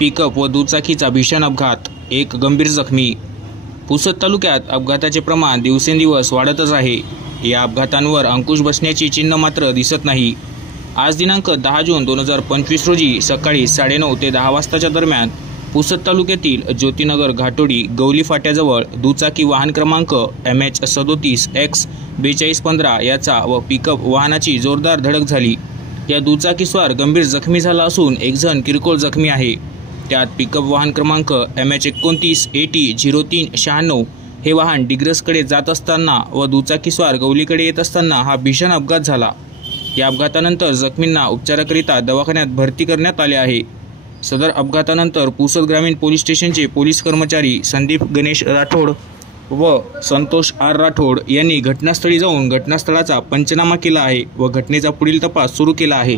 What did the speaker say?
Pickup व दुचाकीचा भीषण अपघात, एक गंभीर जखमी। पुसद तालुक्यात अपघाताचे प्रमाण दिवसेंदिवस वाढतच आहे। या अपघातांवर अंकुश बसण्याची चिन्ह मात्र दिसत नाही। आज दिनांक 10 जून 2025 रोजी सकाळी 9:30 ते 10 वाजताच्या दरम्यान पुसद तालुक्यातील ज्योतिनगर घाटोडी गवली फाट्याजवळ दुचाकी वाहन क्रमांक MH37X4215 याचा व पिकअप वाहनाची जोरदार धडक झाली। या दुचाकीस्वार गंभीर जखमी झाला असून एक जण किरकोळ जखमी आहे। त्यात पिकअप वाहन क्रमांक MH29AT0396 हे वाहन डिग्रसकडे जात असताना व दुचाकीस्वार गवलीकडे येत असताना हा भीषण अपघात झाला। या अपघातानंतर जखमींना उपचाराकरिता दवाखान्यात भरती करण्यात आले आहे। सदर अपघातानंतर पुसद ग्रामीण पोलीस स्टेशनचे पोलीस कर्मचारी संदीप गणेश राठोड व संतोष आर राठोड यांनी घटनास्थळी जाऊन घटनास्थळाचा पंचनामा केला आहे व घटनेचा पुढील तपास सुरू केला आहे।